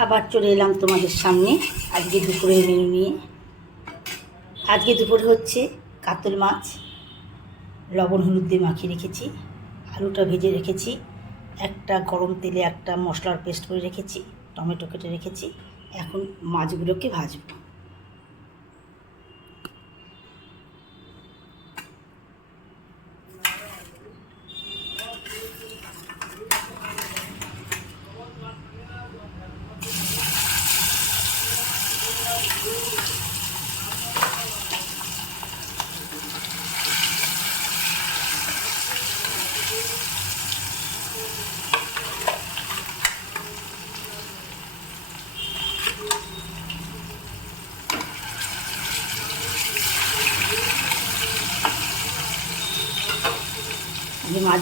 আবার চলে এলাম তোমাদের সামনে। আজকে দুপুরের মেনু নিয়ে। আজকে দুপুরে হচ্ছে কাতল মাছ, লবণ, হলুদ দিয়ে মাখিয়ে রেখেছি, আলুটা ভেজে রেখেছি, একটা গরম তেলে একটা মশলার পেস্ট করে রেখেছি, টমেটো কেটে রেখেছি, এখন মাছগুলোকে ভাজবো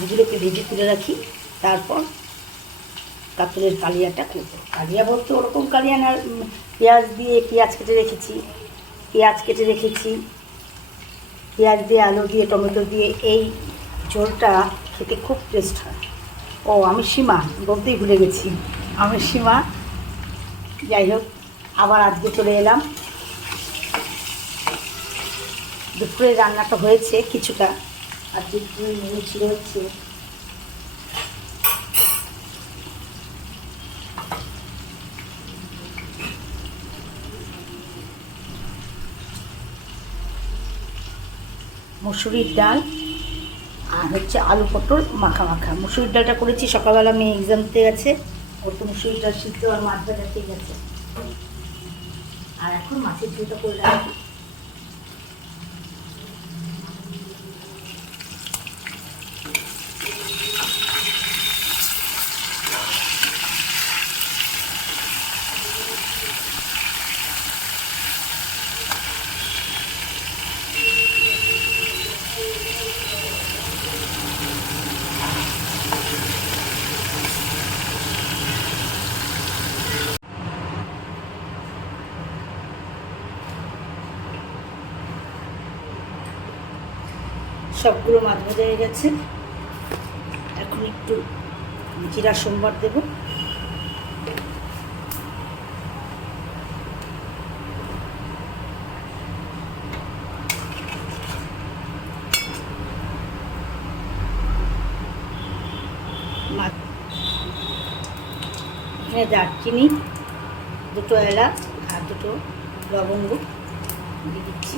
যে মাছগুলোকে ভেজে তুলে রাখি, তারপর কাতলের কালিয়াটা করব কালিয়া বলতে ওরকম কালিয়া না পেঁয়াজ দিয়ে পেঁয়াজ কেটে রেখেছি, পেঁয়াজ কেটে রেখেছি, পেঁয়াজ দিয়ে আলু দিয়ে, টমেটো দিয়ে, এই ঝোলটা খেতে খুব টেস্ট হয়। ও, আমি সীমা, বলতেই ভুলে গেছি। আমি সীমা, যাই হোক, আবার আজকে চলে এলাম। দুপুরে রান্নাটা হয়েছে কিছুটা, আর দুপুরে মেনু ছিল হচ্ছে মুসুরির ডাল আর হচ্ছে আলু পটল মাখা মাখা। মুসুরির ডালটা করেছি, সকালবেলা মেয়ে এক্সাম দিতে গেছে। ওর তো মুসুরির ডাল সিদ্ধ আর মাছ ভাজা গেছে আর এখন মাছের ঝোলটা করে রাখি সবগুলো মাছ ভাজা হয়ে গেছে। এখন একটু জিরা সোমবার দেব। এখানে দারচিনি, দুটো এলাচ আর দুটো লবঙ্গ দিয়ে দিচ্ছি।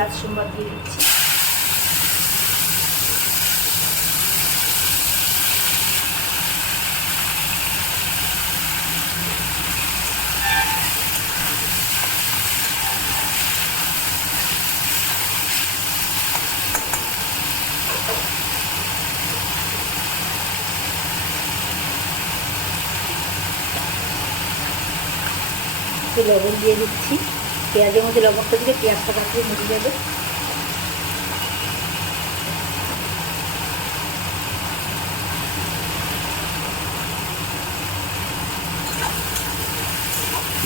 পেঁয়াজ সোমবার দিয়ে দিচ্ছি। লবণ দিয়ে দিচ্ছি। পেঁয়াজের মধ্যে লবণটা দিলে পেঁয়াজটা কাটলে মিলে যাবে।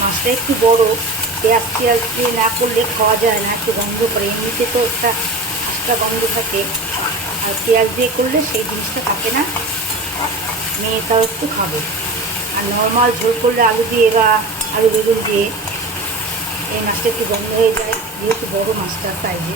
মাছটা একটু বড়, পেঁয়াজ পেঁয়াজ দিয়ে না করলে খাওয়া যায় না, একটু গন্ধ করে। এমনিতে তো একটা আটটা গন্ধ থাকে। আর পেঁয়াজ দিয়ে করলে সেই জিনিসটা থাকে না। মেয়েটাও একটু খাবে। আর নর্মাল ঝোল করলে আলু দিয়ে বা আলু বেগুন দিয়ে এই মাছটা একটু বন্ধ হয়ে যায় যেহেতু বড় মাছটা সাইজে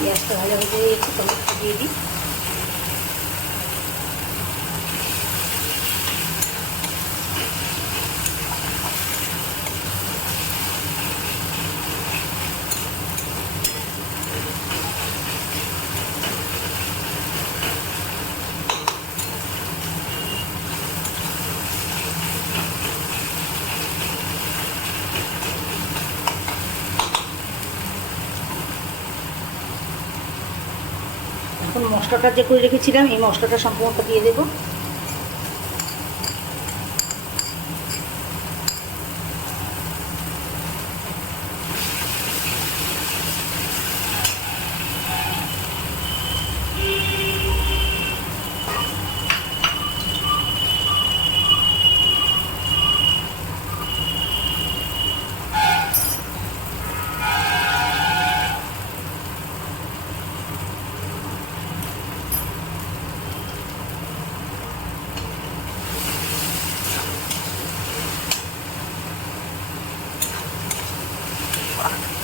পেঁয়াজটা ভাজা হয়ে টমেটো দিয়ে দিই। মশলাটা যে করে রেখেছিলাম এই মশলাটা সম্পূর্ণটা দিয়ে দেবো। ভাজা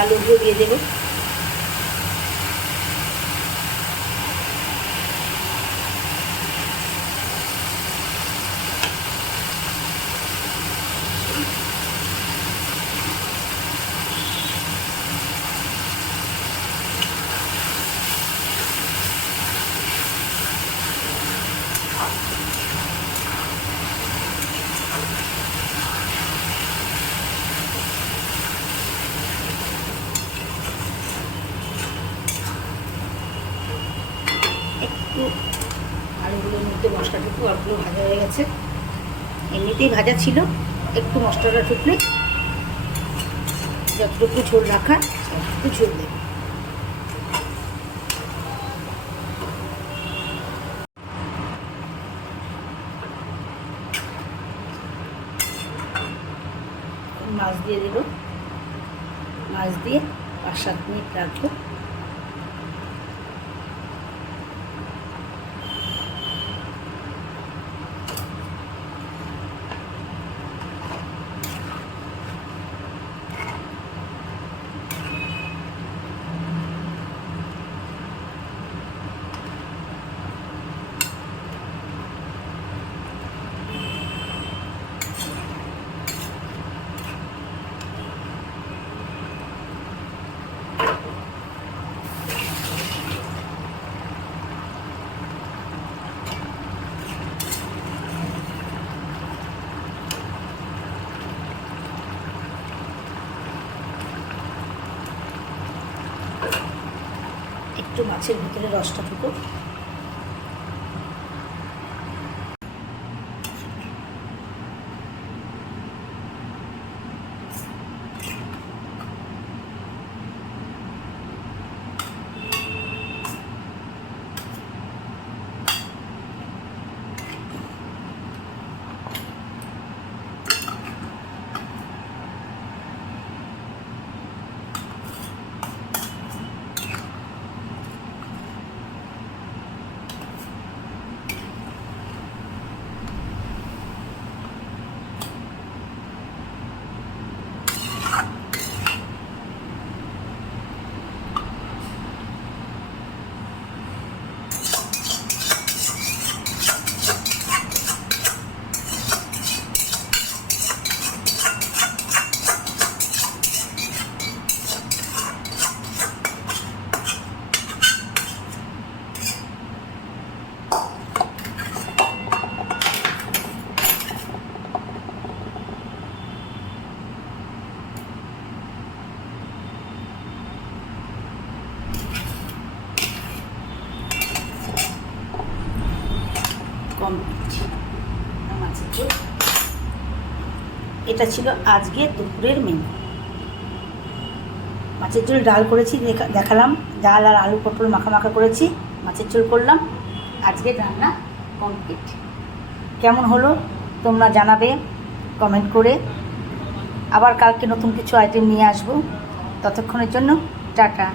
আলুগুলো দিয়ে দেবো একটু আলুগুলোর মধ্যে মশলাটুকু আলুগুলো ভাজা হয়ে গেছে। এমনিতেই ভাজা ছিল, একটু মশলাটা ঠুকলে যতটুকু ঝোল রাখা, ততটুকু ঝোল দেবে। মাছ দিয়ে দেব। মাছ দিয়ে পাঁচ সাত মিনিট রাখব। একটু মাছের ভিতরে রসটা ঢুকো কমপ্লিট মাছের ঝোল এটা ছিল আজকে দুপুরের মেনু মাছের ঝোল ডাল করেছি, দেখা- দেখালাম। ডাল আর আলু পটল মাখা মাখা করেছি, মাছের ঝোল করলাম। আজকে রান্না কমপ্লিট কেমন হলো তোমরা জানাবে কমেন্ট করে। আবার কালকে নতুন কিছু আইটেম নিয়ে আসব। ততক্ষণের জন্য টাটা।